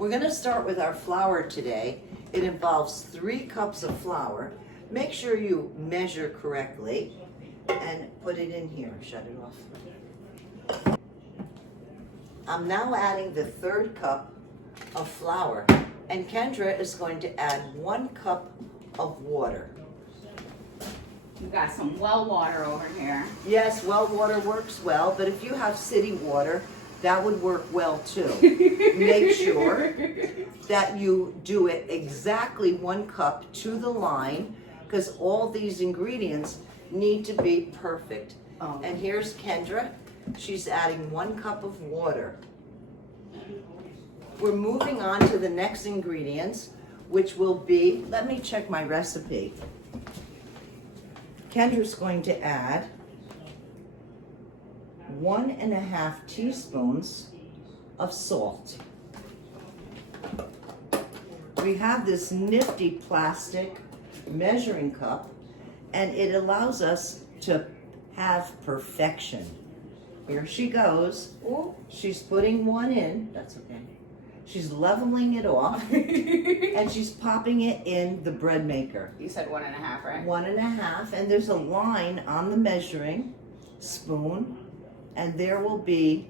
We're gonna start with our flour today. It involves 3 cups of flour. Make sure you measure correctly and put it in here. Shut it off. I'm now adding the 3rd cup of flour, and Kendra is going to add 1 cup of water. We got some well water over here. Yes, well water works well, but if you have city water, that would work well too. Make sure that you do it exactly 1 cup to the line, because all these ingredients need to be perfect. Oh. And here's Kendra. She's adding 1 cup of water. We're moving on to the next ingredients, which will be, let me check my recipe. Kendra's going to add 1.5 teaspoons of salt. We have this nifty plastic measuring cup, and it allows us to have perfection. Here she goes. Ooh. She's putting 1 in. That's okay. She's leveling it off, and she's popping it in the bread maker. You said 1.5, right? 1.5, and there's a line on the measuring spoon, and there will be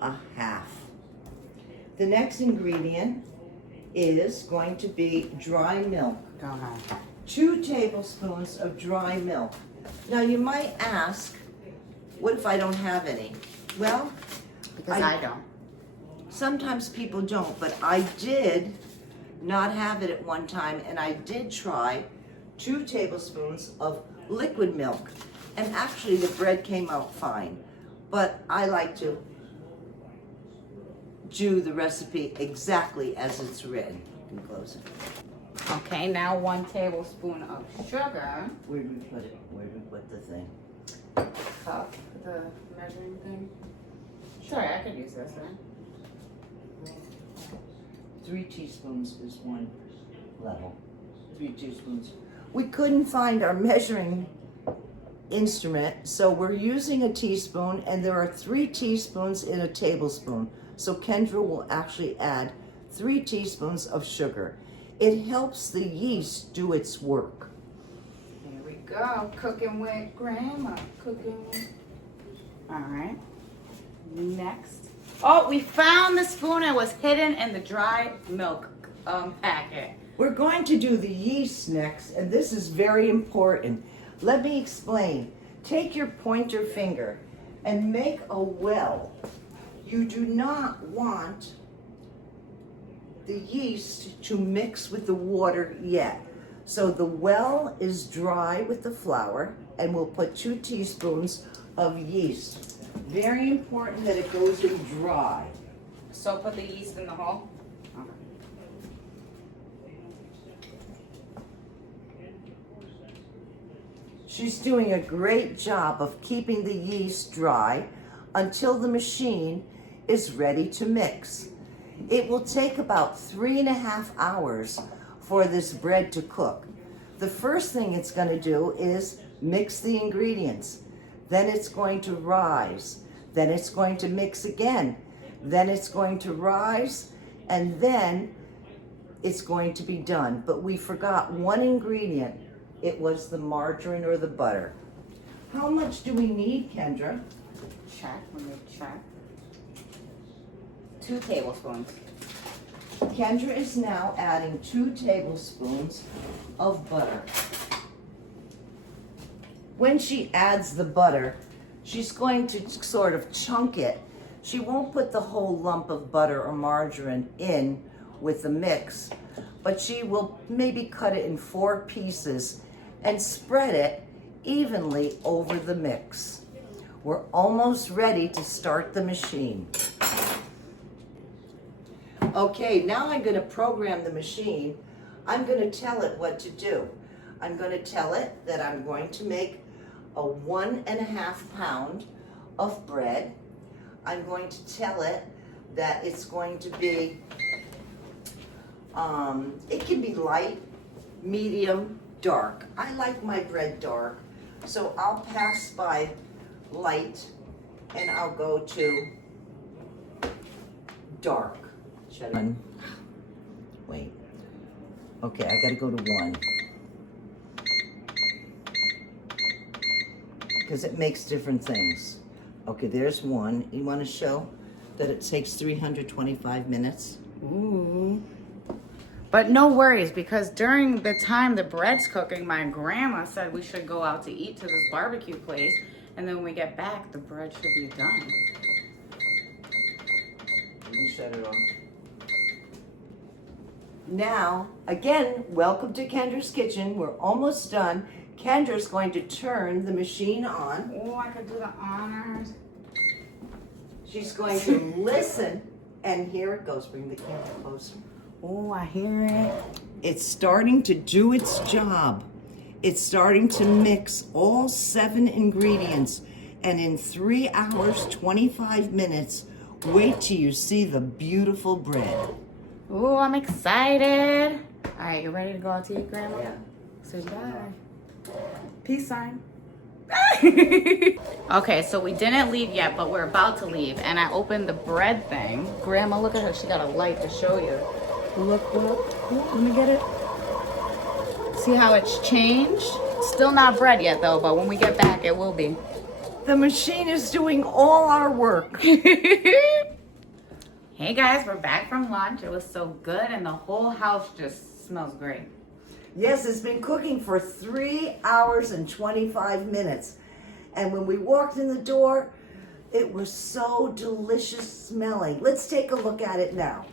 a half. The next ingredient is going to be dry milk. Go ahead. 2 tablespoons of dry milk. Now you might ask, what if I don't have any? Well, Because I don't. sometimes people don't, but I did not have it at one time, and I did try 2 tablespoons of liquid milk, and actually the bread came out fine. But I like to do the recipe exactly as it's written. You can close it. Okay, now 1 tablespoon of sugar. Where do we put it? Where do we put the thing? Cup, the measuring thing. Sure, I could use this then. 3 teaspoons is 1 level. 3 teaspoons. We couldn't find our measuring instrument, so we're using a teaspoon, and there are 3 teaspoons in a tablespoon. So Kendra will actually add 3 teaspoons of sugar. It helps the yeast do its work. Here we go. Cooking with Grandma. Cooking with... Alright. Next. Oh, we found the spoon. It was hidden in the dry milk packet. We're going to do the yeast next, and this is very important. Let me explain. Take your pointer finger and make a well. You do not want the yeast to mix with the water yet. So the well is dry with the flour, and we'll put 2 teaspoons of yeast. Very important that it goes in dry. So put the yeast in the hole? Okay. She's doing a great job of keeping the yeast dry until the machine is ready to mix. It will take about 3.5 hours for this bread to cook. The first thing it's going to do is mix the ingredients. Then it's going to rise. Then it's going to mix again. Then it's going to rise, and then it's going to be done. But we forgot 1 ingredient. It was the margarine or the butter. How much do we need, Kendra? Check. Let me check. 2 tablespoons. Kendra is now adding 2 tablespoons of butter. When she adds the butter, she's going to sort of chunk it. She won't put the whole lump of butter or margarine in with the mix, but she will maybe cut it in 4 pieces and spread it evenly over the mix. We're almost ready to start the machine. Okay, now I'm going to program the machine. I'm going to tell it what to do. I'm going to tell it that I'm going to make a 1.5 pound of bread. I'm going to tell it that it's going to be, it can be light, medium, dark. I like my bread dark, so I'll pass by light and I'll go to dark. Shut it. One. Wait. Okay, I gotta go to 1. Because it makes different things. Okay, there's 1. You want to show that it takes 325 minutes? Ooh. But no worries, because during the time the bread's cooking, my grandma said we should go out to eat to this barbecue place, and then when we get back, the bread should be done. You can shut it off. Now, again, welcome to Kendra's Kitchen. We're almost done. Kendra's going to turn the machine on. Oh, I could do the honors. She's going to listen, and here it goes. Bring the camera closer. Oh, I hear it. It's starting to do its job. It's starting to mix all 7 ingredients, and in 3 hours, 25 minutes, wait till you see the beautiful bread. Oh, I'm excited. All right, you ready to go out to eat, Grandma? Yeah. Say bye. Peace sign. Okay, so we didn't leave yet, but we're about to leave. And I opened the bread thing. Grandma, look at her. She got a light to show you. Look. Let me get it. See how it's changed? Still not bread yet, though, but when we get back, it will be. The machine is doing all our work. Hey, guys, we're back from lunch. It was so good, and the whole house just smells great. Yes, it's been cooking for 3 hours and 25 minutes. And when we walked in the door, it was so delicious smelling. Let's take a look at it now.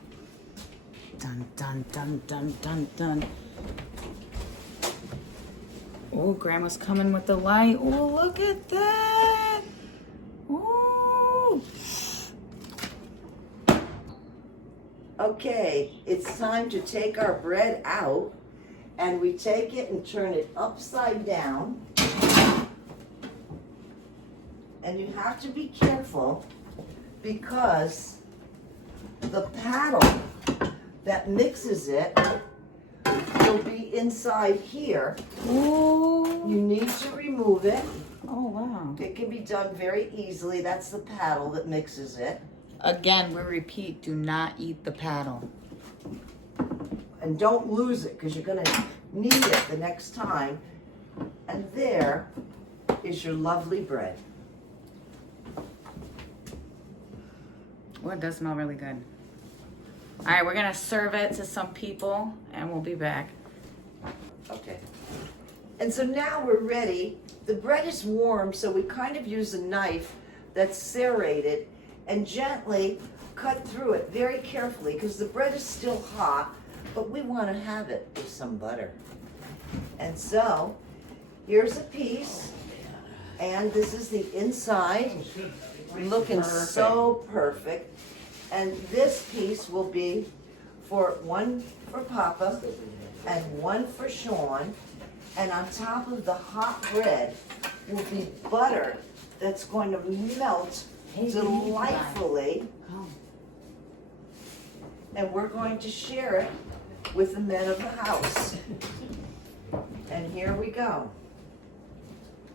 Dun, dun, dun, dun, dun, dun. Oh, Grandma's coming with the light. Oh, look at that. Oh. Okay, it's time to take our bread out. And we take it and turn it upside down. And you have to be careful because the paddle that mixes it will be inside here. Ooh. You need to remove it. Oh, wow. It can be done very easily. That's the paddle that mixes it. Again, we repeat, do not eat the paddle. And don't lose it because you're going to need it the next time. And there is your lovely bread. Oh, it does smell really good. All right, we're going to serve it to some people, and we'll be back. Okay. And so now we're ready. The bread is warm, so we kind of use a knife that's serrated and gently cut through it very carefully because the bread is still hot, but we want to have it with some butter. And so here's a piece, and this is the inside, looking so perfect. And this piece will be one for Papa and one for Sean. And on top of the hot bread will be butter that's going to melt delightfully. And we're going to share it with the men of the house. And here we go.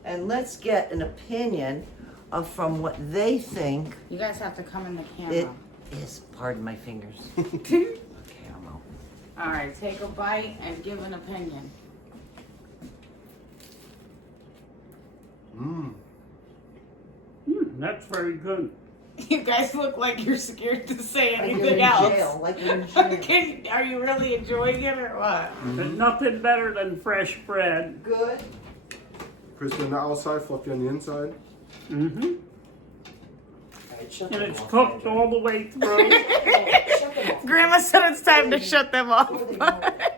And let's get an opinion from what they think. You guys have to come in the camera. It is, pardon my fingers. Okay, I'm out. All right, take a bite and give an opinion. That's very good. You guys look like you're scared to say Like you're anything in else. jail, like you're in jail. Okay, are you really enjoying it or what? There's nothing better than fresh bread. Good. Crispy on the outside, fluffy on the inside. Mm-hmm. All right, shut And them it's off, cooked Kendra. all the way through. Shut them off. Grandma said it's time to shut them off. Before they know it.